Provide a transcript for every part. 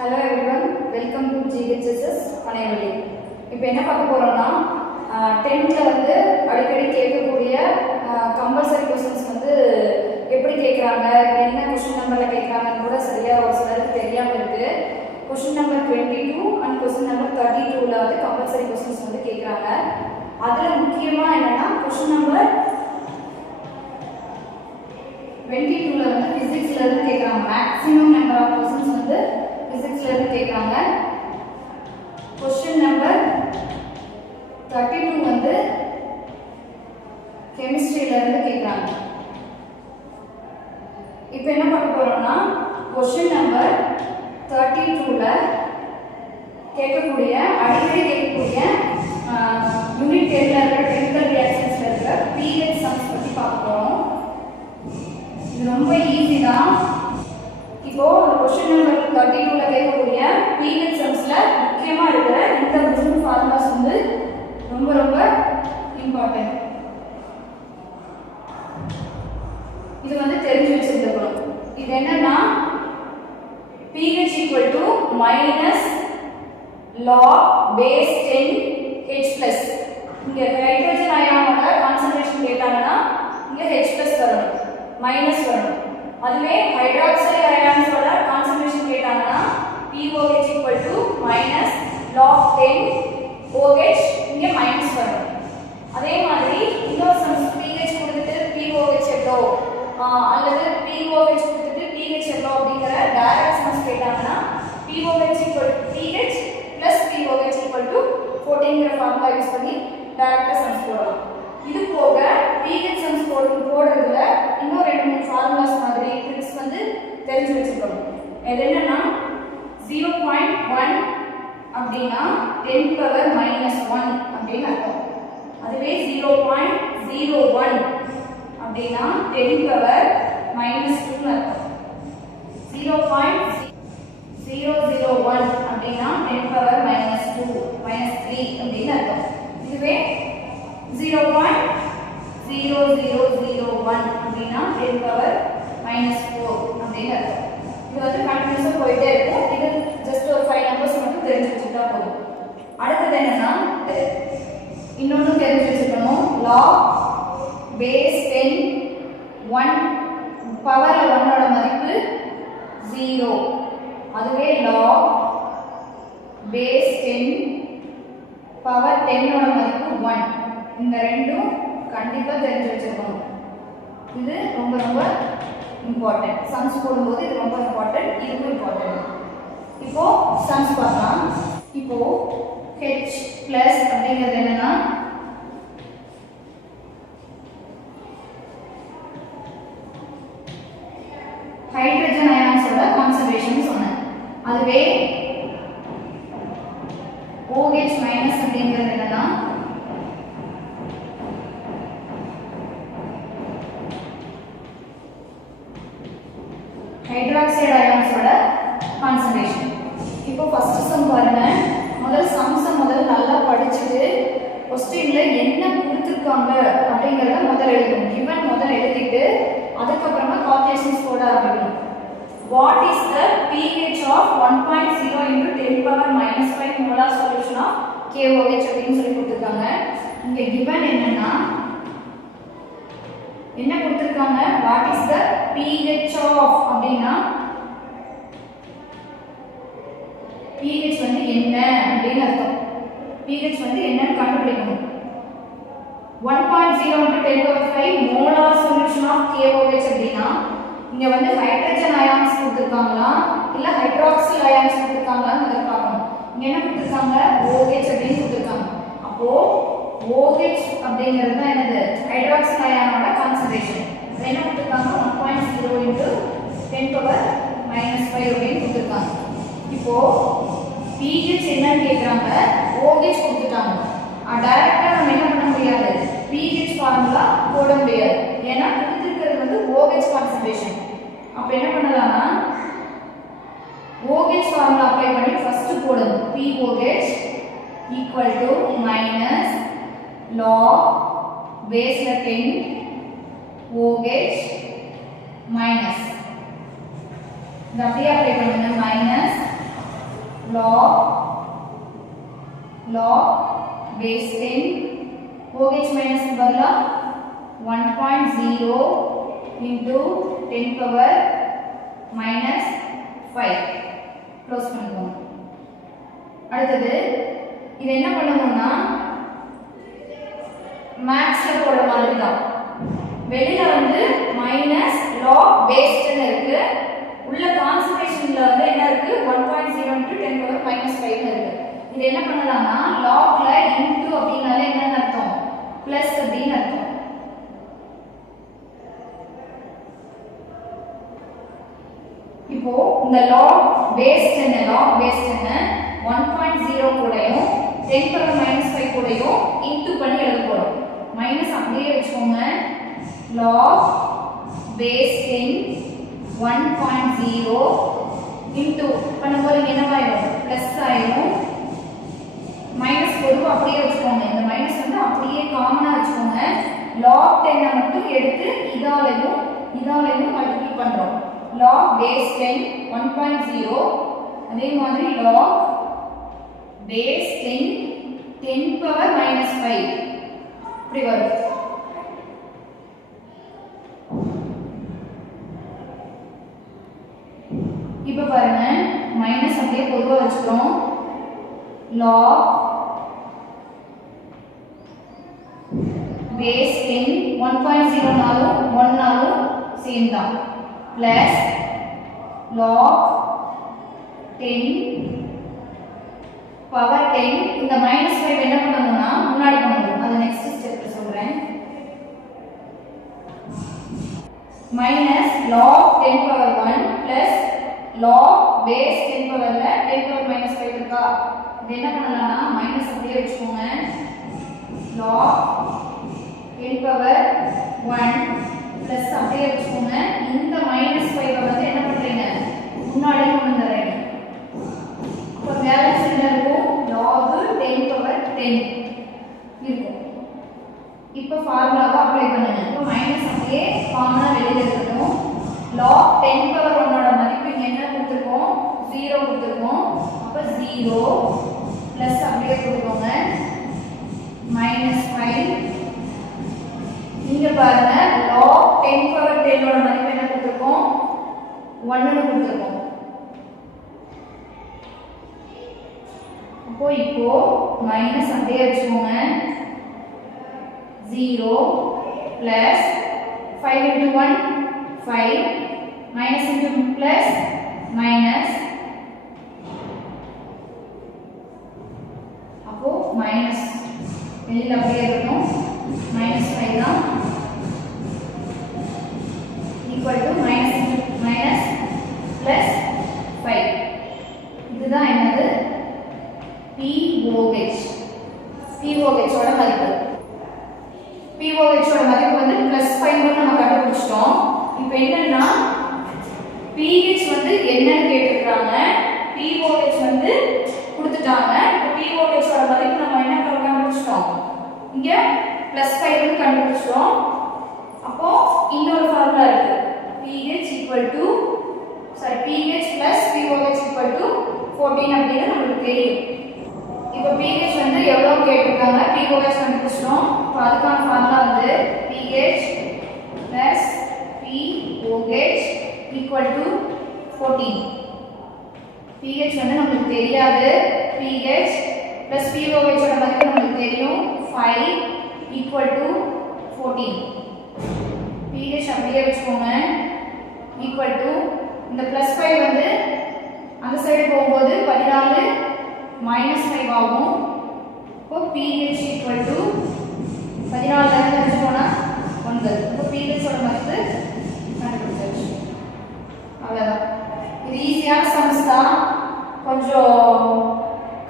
Hello everyone, welcome to GHSS Panayavali. இப்போ என்ன பார்க்க போறோம்னா 10th வந்து அடிக்கடி கேட்கக்கூடிய கம்பல்சரி क्वेश्चंस வந்து எப்படி கேக்குறாங்க, என்ன क्वेश्चन நம்பர்ல கேக்குறாங்கன்னு கூட சரியா ஒரு சிலருக்கு தெரியாம இருக்கு. Question number 22 and question number 32ல வந்து கம்பல்சரி क्वेश्चंस வந்து கேக்குறாங்க. அதுல முக்கியமா என்னன்னா क्वेश्चन நம்பர் 22ல வந்து பிசிக்ஸ்ல இருந்து கேக்குறாங்க. மேக்ஸिमम நம்பர் ஆஃப் क्वेश्चंस வந்து பிசிக்ஸ்ல இருந்து கேக்குறாங்க. क्वेश्चन நம்பர் 32 வந்து கெமிஸ்ட்ரியில இருந்து கேக்குறாங்க. இப்போ என்ன பார்க்க போறோம்னா क्वेश्चन நம்பர் 32ல கேட்கக்கூடிய அடிக்கடி கேட்கக்கூடிய யூனிட் 10ல இருக்கிற கெமிக்கல் ரியாக்ஷன்ஸ்ல இருக்கிற pH சம்ஸ் பத்தி பார்க்க போறோம். இது ரொம்ப ஈஸி தான். இப்போ क्वेश्चन நம்பர் 32ல கேட்கக்கூடிய pH சம்ஸ்ல முக்கியமா இருக்கிற இந்த மூணு ஃபார்முலாஸ் வந்து ரொம்ப ரொம்ப இம்பார்ட்டன்ட். இது வந்து தெரிஞ்சு வச்சிருக்கணும். இது என்னன்னா pH log base 10 H+. இங்க ஹைட்ரஜன் அயானோட கான்சன்ட்ரேஷன் கேட்டாங்கன்னா இங்க H+ வரணும், மைனஸ் வரணும். அதுவே ஹைட்ராக்சைடு அயான்ஸோட கான்சன்ட்ரேஷன் கேட்டாங்கன்னா POH log 10 OH இங்க மைனஸ் வரணும். அதே மாதிரி இன்னொரு சம்ஸ் pH கொடுத்துட்டு POH எவ்வளோ அல்லது POH கொடுத்துட்டு pH எவ்வளோ அப்படிங்கிற டைரக்ட் சம்ஸ் கேட்டாங்கன்னா POH pH plus POH 14ங்கிற ஃபார்முலா யூஸ் பண்ணி டைரக்டா சம்ஸ் போடலாம். இது போக pH சம்ஸ் போடுறதுல இன்னும் ரெண்டு மூணு ஃபார்முலாஸ் மாதிரி ட்ரிக்ஸ் வந்து தெரிஞ்சு வச்சிருக்கோம். இது என்னன்னா 0.1 அப்படினா 10⁻⁻1 அப்படின்னு அர்த்தம். அதுவே 0.01 அப்படினா 10⁻⁻2 அர்த்தம். 0.001 அப்படினா 10⁻⁻2 -3 அப்படின்னு அர்த்தம். இதுவே 0.0001 அப்படினா 10⁻⁻4 அப்படின்னு அர்த்தம். இது வந்து கண்டினியூஸா போயிட்டே இருக்கும். இது ஜஸ்ட் ஒரு 5 நம்பர்ஸ் மட்டும் தெரிஞ்சு வச்சுட்டா போதும். அடுத்து என்னன்னா இன்னொன்னு தெரிஞ்சு வச்சுக்கணும். log base 10 1 பவர்ல 1 ஓட மதிப்பு 0. அதுவே log base 10 பவர் 10 ஓட மதிப்பு 1. இந்த ரெண்டும் கண்டிப்பா தெரிஞ்சு வச்சிருக்கணும். இது ரொம்ப ரொம்ப இம்பார்ட்டன்ட். சம்ஸ் போடும்போது இது ரொம்ப இம்பார்ட்டன்ட், இதுவும் இம்பார்ட்டன்ட். இப்போ சம்ஸ் பார்க்கலாம். இப்போ H+ அப்படிங்கிறது என்னன்னா ஹைட்ரஜன் அயான்ஸோட கான்சன்ட்ரேஷன் சொன்னேன். அதுவே OH- அப்படிங்கிறது என்னன்னா ஹைட்ராக்சைடு அயான்ஸோட கான்சன்ட்ரேஷன். இப்போ ஃபர்ஸ்ட் சம் பாருங்க. முதல்ல நல்லா படிச்சுட்டு क्वेश्चनல என்ன கொடுத்திருக்காங்க அப்படிங்கறத முதல்ல எழுதணும். given முதல்ல எழுதிட்டு அதுக்கு அப்புறமா கால்குலேஷன்ஸ் போட ஆரம்பிக்கணும். what is the pH of 1.0 into 10⁻⁻5 molar solution of KOH அப்படின்னு சொல்லி கொடுத்திருக்காங்க. இங்க given என்னன்னா என்ன கொடுத்திருக்காங்க, what is the pH of அப்படினா pH வந்து என்ன அப்படின்னு அர்த்தம். pH வந்து என்னன்னு கண்டுபிடிக்கணும். 1.0 into 10⁻5 molar solution of KOH அப்படினா இங்க வந்து ஹைட்ரஜன் அயான்ஸ் கொடுத்திருக்காங்களா இல்ல ஹைட்ராக்சில் அயான்ஸ் கொடுத்திருக்காங்களான்னு முதல்ல பார்க்கணும். இங்க என்ன கொடுத்திருக்காங்க, OH அப்படின்னு கொடுத்திருக்காங்க. அப்போ OH அப்படிங்கிறது தான் என்னது, ஹைட்ராக்சில் அயானோட கான்சன்ட்ரேஷன். அது என்ன கொடுத்திருக்காங்க, 1.0 into 10⁻⁻5 அப்படின்னு கொடுத்திருக்காங்க. இப்போ pH என்னன்னு கேக்குறாங்க, OH கொடுத்துட்டாங்க. டைரக்டா நம்ம என்ன பண்ண முடியாது, pH ஃபார்முலா போட முடியாது. ஏன்னா கொடுத்திருக்கிறது வந்து OH கான்சன்ட்ரேஷன். அப்ப என்ன பண்ணலாம்னா OH ஃபார்முலா அப்ளை பண்ணி ஃபர்ஸ்ட் போடணும். POH minus log base 10 OH minus இந்த அப்படியே அப்ளை பண்ணுங்க. Minus log base 10 OH minus பதிலா 1.0 into 10 power minus 5 க்ளோஸ் பண்ணுவோம். அடுத்தது இது என்ன பண்ணணும்னா மேக்ஸ்ல போடுற மாதிரி தான். வெளியில வந்து மைனஸ் log base 10 இருக்கு, உள்ள கான்சன்ட்ரேஷன்ல வந்து என்ன இருக்கு 1.0 into 10 power minus 5 இருக்கு. இது என்ன பண்ணலாம்னா logல into அப்படினாலே என்ன அர்த்தம் பிளஸ் அப்படினு அர்த்தம். இப்போ இந்த log base 10 1.0 கூடயும் 10 power minus 5 கூடயும் into பண்ணி எழுத போறோம். மைனஸ் அப்படியே வெச்சுக்கோங்க. log base 10 1.0 into பண்ணும்போது என்ன ஆயிடும் பிளஸ் ஆயிடும். மைனஸ் பொதுவா அப்படியே வெச்சுக்கோங்க. இந்த மைனஸ் வந்து அப்படியே காமனா வெச்சுக்கோங்க. log 10 மட்டும் எடுத்து இதாலயும் மல்டிப்ளை பண்றோம். log base 10 1.0 அதே மாதிரி log base 10 power minus 5 இப்படி வரும். இப்போ பாருங்க மைனஸ் அப்படியே பொதுவா வச்சுக்கிறோம். log base 10 1.0 நாலும் 1 நாலும் சேம் தான் plus log 10 power 10 இந்த minus 5 என்ன பண்ணணும்னா முன்னாடி பண்ணணும். அது நெக்ஸ்ட் ஸ்டெப்ல சொல்றேன். minus log 10 power 1 plus log base 10 powerல 10 power minus 5 இருக்கா, இது என்ன பண்ணலாம்னா மைனஸ் அப்படியே வெச்சுக்கோங்க. log 10 power 1 plus அப்படியே வெச்சுக்கோங்க. இந்த minus 5 வந்து என்ன பண்றீங்க முன்னாடி கொண்டு வரீங்க. அப்ப பேலன்ஸ் என்ன இருக்கும் log 10 power 10 இருக்கும். இப்போ ஃபார்முலாவை அப்ளை பண்ணுங்க. இப்போ மைனஸ் அப்படியே காமனா வெளியில இருக்கட்டும். log 10 power 1 ஓட மதிப்பு இங்க என்ன கொடுத்திருக்கோம் 0 கொடுத்திருக்கோம். அப்ப 0 பிளஸ் அப்படியே கொடுக்கோங்க -5. இங்க பாருங்க log 10 power 10 ஓட மதிப்பு என்ன கொடுத்திருக்கோம் 1 ன்னு கொடுத்திருக்கோம். இப்போ மைனஸ் அப்படியே வெச்சுக்கோங்க. 0 plus 5 into 1 5 minus into plus minus அப்போ minus வெளியில அப்படியே இருக்கணும். -5 தான் equal to minus plus 5. இதுதான் என்னது POH. POH ஓட மதிப்பு. POH ஓட மதிப்பு வந்து +5 ன்னு நம்ம கண்டுபிடிச்சிட்டோம். இப்போ என்னன்னா pH வந்து என்னன்னு கேட்டிருக்காங்க. POH வந்து கொடுத்துட்டாங்க. இப்போ POH ஓட மதிப்பு நம்ம என்ன கண்டுபிடிச்சிட்டோம் இங்க +5 ன்னு கண்டுபிடிச்சிட்டோம். அப்போ இன்னொரு ஃபார்முலா இருக்கு. pH plus POH equal to 14 அப்படிங்கிறது நமக்கு தெரியும். இப்போ pH வந்து எவ்வளவு கேட்டிருக்காங்க POH கண்டுபிடிச்சிட்டோம். இப்போ அதுக்கான ஃபார்முலா வந்து pH plus POH equal to 14. pH வந்து நமக்கு தெரியாது. pH plus POH ஓட மதிப்பு நமக்கு தெரியும் 5 equal to 14. pH அப்படியே வெச்சுக்கோங்க equal to இந்த +5 வந்து அந்த சைடு போகும்போது 14 -5 ஆகும். இப்போ pH equal to 14 ல இருந்து அஞ்சு போனா 9. இப்போ pH ஓட மதிப்பு கண்டுபிடிச்சாச்சு. அவ்வளவுதான். இது ஈஸியான சம்ஸ் தான். கொஞ்சம்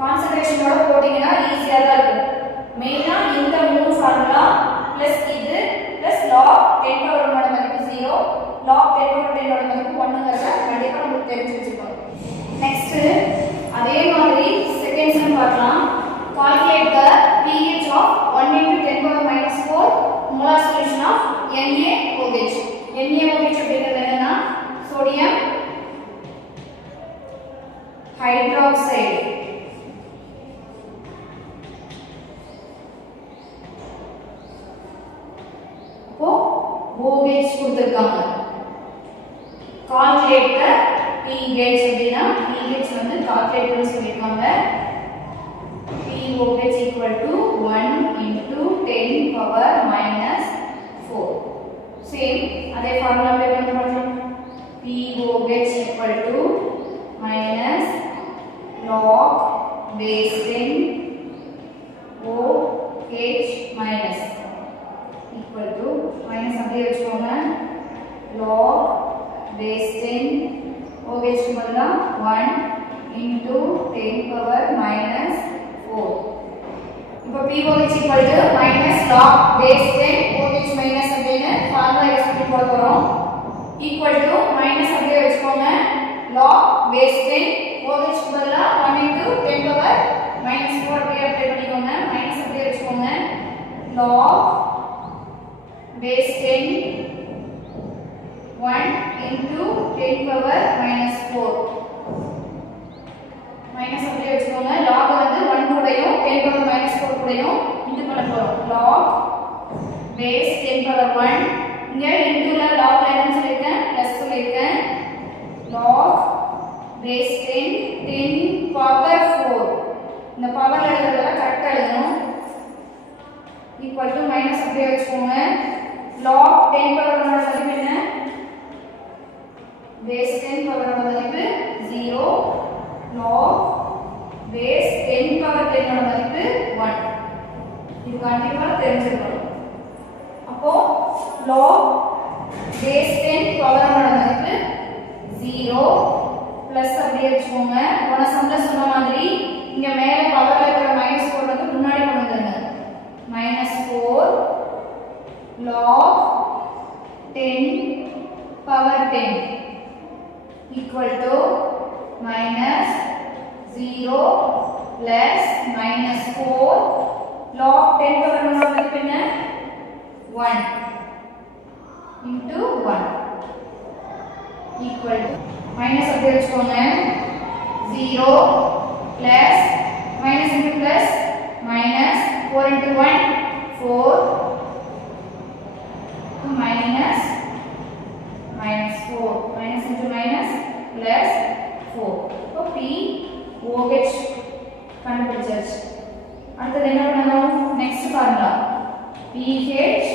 கான்சென்ட்ரேஷனோட போட்டீங்கன்னா ஈஸியா தான் இருக்கும். மெயினா இந்த மூணு ஃபார்முலா பிளஸ் இது பிளஸ் log 10 power 1 ஓட மதிப்பு 0 log 10 power 10 ஓட மதிப்பு 1ங்கறத கண்டிப்பா நமக்கு தெரிஞ்சு வச்சுக்கணும். நெக்ஸ்ட் அதே மாதிரி செகண்ட் சம் பார்க்கலாம். calculate the pH of 1 into 10 power minus 4 molar solution of NaOH. NaOH அப்படிங்கிறது என்னன்னா sodium hydroxide pH கொடுத்திருக்காங்க. calculate the pH அப்படினா pH வந்து calculate பண்ண சொல்லிருக்காங்க. pOH equal to 1 into 10 power minus 4. Same அதே ஃபார்முலா அப்ளை பண்ணலாம். pOH equal to minus log base 10 OH minus equal to minus அப்படியே வெச்சுக்கோங்க. log base 10 OH பதிலா 1 into 10 power minus 4. இப்போ pOH equal to minus log base 10 OH minus அப்படினு formula use பண்ணி போட போறோம். equal to minus அப்படியே வெச்சுக்கோங்க. log base 10 OH பதிலா 1 into 10 power minus 4 அப்படியே அப்ளை பண்ணிக்கோங்க. மைனஸ் அப்படியே வெச்சுக்கோங்க. log base 10 1 into 10 power minus 4 minus அப்படியே வெச்சுக்கோங்க. log வந்து 1 கூடயும் 10 power minus 4 கூடயும் இன்டு பண்ண போறோம். log base 10 power 1 இங்க இன்டுல log ல என்ன சொல்லிருக்கேன் பிளஸ் சொல்லிருக்கேன். log base 10 10 power 4 இந்த பவர் எழுதுறதெல்லாம் கரெக்ட்டா எழுதணும். equal to minus அப்படியே வெச்சுக்கோங்க. log 10 power ஓட மதிப்பு என்ன? base 10 power ஓட மதிப்பு 0. log base 10 power 10 ஓட மதிப்பு 1. இது கண்டிப்பா தெரிஞ்சிருக்கணும். அப்போ log base 10 power ஓட மதிப்பு 0 பிளஸ் அப்படியே வெச்சுக்கோங்க. போன சம்ல சொன்ன மாதிரி இங்க மேல பவர்ல இருக்கிற -4 வந்து முன்னாடி கொண்டு வந்துருங்க. -4 log 10 power 10 equal to minus 0 plus -4 log 10 power ஓட மதிப்பு என்ன? 1 into 1 equal to minus அப்படியே வெச்சுக்கோங்க. 0 plus minus into plus minus 4 into 1 4 minus minus 4 minus into minus plus 4. So pOH கண்டுபிடிச்சாச்சு. அடுத்து என்ன பண்ணலாம்? Next formula pH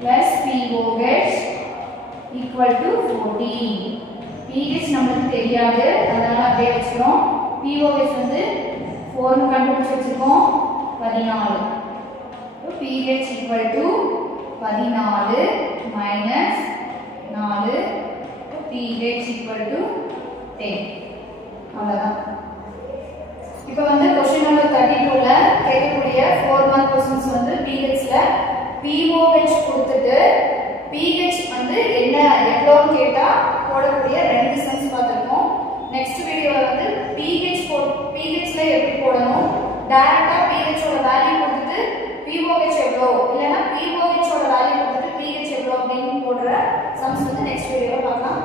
plus pOH equal to 14. pH நமக்கு தெரியாது அதனால அப்படியே வெச்சுறோம். pOH வந்து 4 னு கண்டுபிடிச்சு வச்சிருக்கோம் 14. So pH equal to 14 minus 4. So pH equal to 10. அவ்வளவுதான். இப்போ வந்து क्वेश्चन நம்பர் 32 ல கேட்கக்கூடிய 4 மார்க் क्वेश्चंस வந்து pH ல pOH கொடுத்துட்டு pH வந்து என்ன எவ்வளவுன்னு கேட்டா போடக்கூடிய ரெண்டு சம்ஸ் பார்த்திருக்கோம். நெக்ஸ்ட் வீடியோல வந்து pH ல எப்படி போடணும், டைரக்டா pH ஓட வேல்யூ கொடுத்துட்டு pOH எவ்வளவு இல்லனா pOH ஓட வேல்யூ கொடுத்துட்டு pH எவ்வளவு அப்படினு போடுற சம்ஸ் வந்து நெக்ஸ்ட் வீடியோல பார்க்கலாம்.